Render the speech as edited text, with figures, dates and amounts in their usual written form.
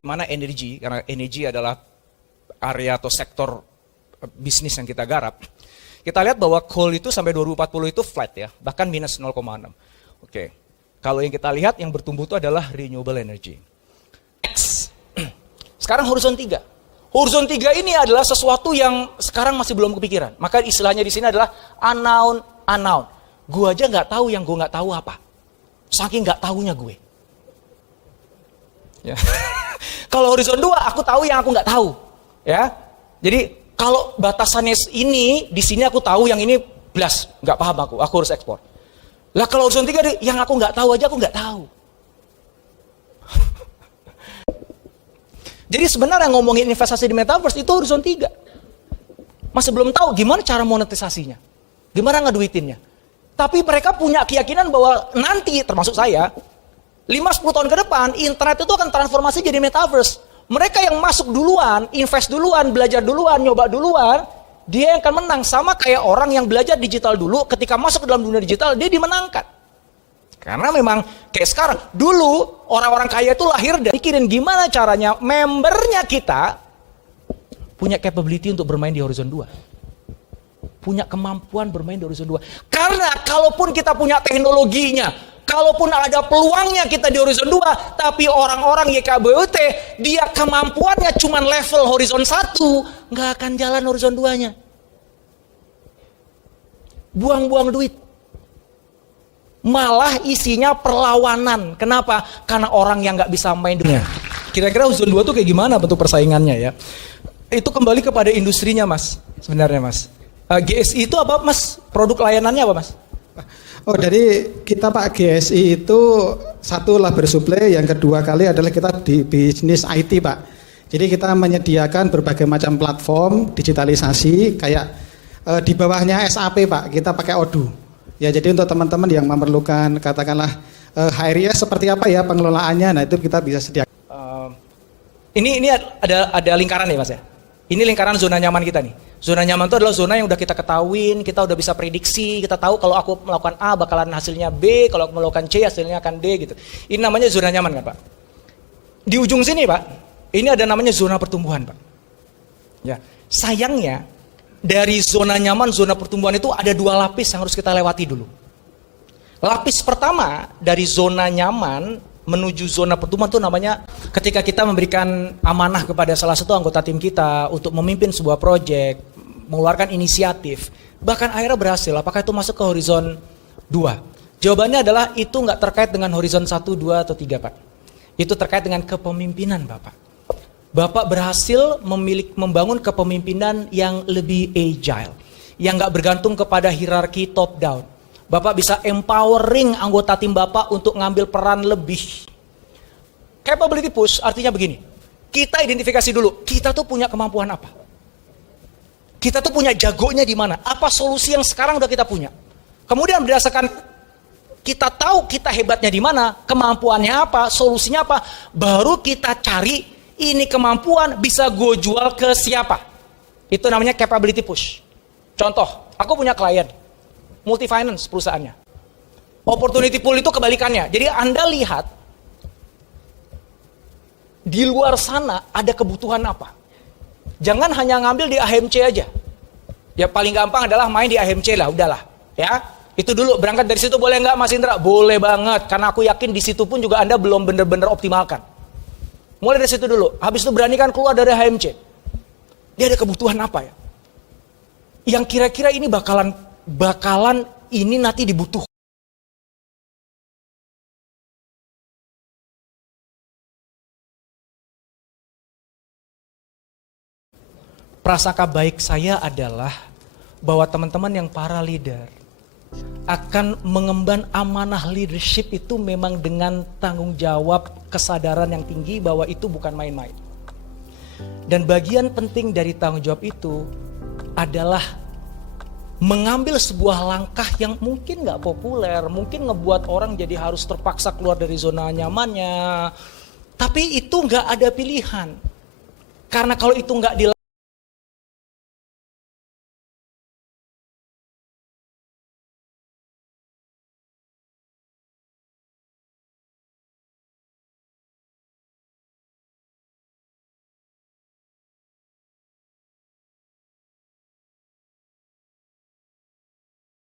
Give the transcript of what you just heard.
Mana energi, karena energi adalah area atau sektor bisnis yang kita garap. Kita lihat bahwa coal itu sampai 2040 itu flat ya, bahkan minus 0,6. Oke. Kalau yang kita lihat yang bertumbuh itu adalah renewable energy. Next. Sekarang horizon 3. Horizon 3 ini adalah sesuatu yang sekarang masih belum kepikiran. Maka istilahnya di sini adalah unknown. Gue aja nggak tahu yang gue nggak tahu apa. Saking nggak tahunya gue. Ya. Kalau horizon 2 aku tahu yang aku nggak tahu. Ya. Jadi kalau batasannya ini, di sini aku tahu yang ini belas, nggak paham aku harus ekspor. Lah kalau horizon 3 yang aku nggak tahu aja aku nggak tahu. Jadi sebenarnya ngomongin investasi di metaverse itu horizon 3. Masih belum tahu gimana cara monetisasinya. Gimana ngeduitinnya. Tapi mereka punya keyakinan bahwa nanti, termasuk saya, 5-10 tahun ke depan, internet itu akan transformasi jadi metaverse. Mereka yang masuk duluan, invest duluan, belajar duluan, nyoba duluan, dia yang akan menang. Sama kayak orang yang belajar digital dulu, ketika masuk ke dalam dunia digital, dia dimenangkan. Karena memang kayak sekarang, dulu orang-orang kaya itu lahir dan mikirin gimana caranya membernya kita punya capability untuk bermain di horizon 2. Punya kemampuan bermain di horizon 2. Karena kalaupun kita punya teknologinya, kalaupun ada peluangnya kita di horizon 2, tapi orang-orang YKBUT, dia kemampuannya cuma level horizon 1, nggak akan jalan horizon 2-nya. Buang-buang duit. Malah isinya perlawanan. Kenapa? Karena orang yang nggak bisa main dunia. Kira-kira horizon 2 tuh kayak gimana bentuk persaingannya ya? Itu kembali kepada industrinya mas, sebenarnya mas. GSI itu apa mas? Produk layanannya apa mas? Oh, dari kita Pak GSI itu satu lah bersuplai, yang kedua kali adalah kita di bisnis IT Pak. Jadi kita menyediakan berbagai macam platform digitalisasi kayak di bawahnya SAP Pak, kita pakai Odoo. Ya jadi untuk teman-teman yang memerlukan katakanlah HRIS seperti apa ya pengelolaannya, nah itu kita bisa sediakan. Ini ada lingkaran nih mas ya. Ini lingkaran zona nyaman kita nih. Zona nyaman itu adalah zona yang udah kita ketahuin, kita udah bisa prediksi, kita tahu kalau aku melakukan A bakalan hasilnya B, kalau aku melakukan C hasilnya akan D gitu. Ini namanya zona nyaman kan Pak. Di ujung sini Pak, ini ada namanya zona pertumbuhan Pak. Ya, sayangnya dari zona nyaman, zona pertumbuhan itu ada 2 lapis yang harus kita lewati dulu. Lapis pertama dari zona nyaman menuju zona pertumbuhan itu namanya ketika kita memberikan amanah kepada salah satu anggota tim kita untuk memimpin sebuah proyek, mengeluarkan inisiatif, bahkan akhirnya berhasil. Apakah itu masuk ke horizon 2? Jawabannya adalah itu nggak terkait dengan horizon 1, 2, atau 3 Pak. Itu terkait dengan kepemimpinan Bapak. Bapak berhasil membangun kepemimpinan yang lebih agile, yang nggak bergantung kepada hierarki top down. Bapak bisa empowering anggota tim Bapak untuk ngambil peran lebih. Capability push artinya begini. Kita identifikasi dulu, kita tuh punya kemampuan apa? Kita tuh punya jagonya di mana? Apa solusi yang sekarang udah kita punya? Kemudian berdasarkan kita tahu kita hebatnya di mana, kemampuannya apa, solusinya apa, baru kita cari ini kemampuan bisa gue jual ke siapa. Itu namanya capability push. Contoh, aku punya klien multi finance perusahaannya. Opportunity pool itu kebalikannya. Jadi Anda lihat di luar sana ada kebutuhan apa. Jangan hanya ngambil di AHMC aja. Ya paling gampang adalah main di AHMC lah, udahlah. Ya, itu dulu berangkat dari situ boleh nggak Mas Indra? Boleh banget, karena aku yakin di situ pun juga Anda belum benar-benar optimalkan. Mulai dari situ dulu. Habis itu beranikan keluar dari AHMC. Dia ada kebutuhan apa ya? Yang kira-kira ini bakalan ini nanti dibutuhkan. Prasangka baik saya adalah bahwa teman-teman yang para leader akan mengemban amanah leadership itu memang dengan tanggung jawab, kesadaran yang tinggi bahwa itu bukan main-main. Dan bagian penting dari tanggung jawab itu adalah mengambil sebuah langkah yang mungkin gak populer, mungkin ngebuat orang jadi harus terpaksa keluar dari zona nyamannya. Tapi itu gak ada pilihan. Karena kalau itu gak dilakukan,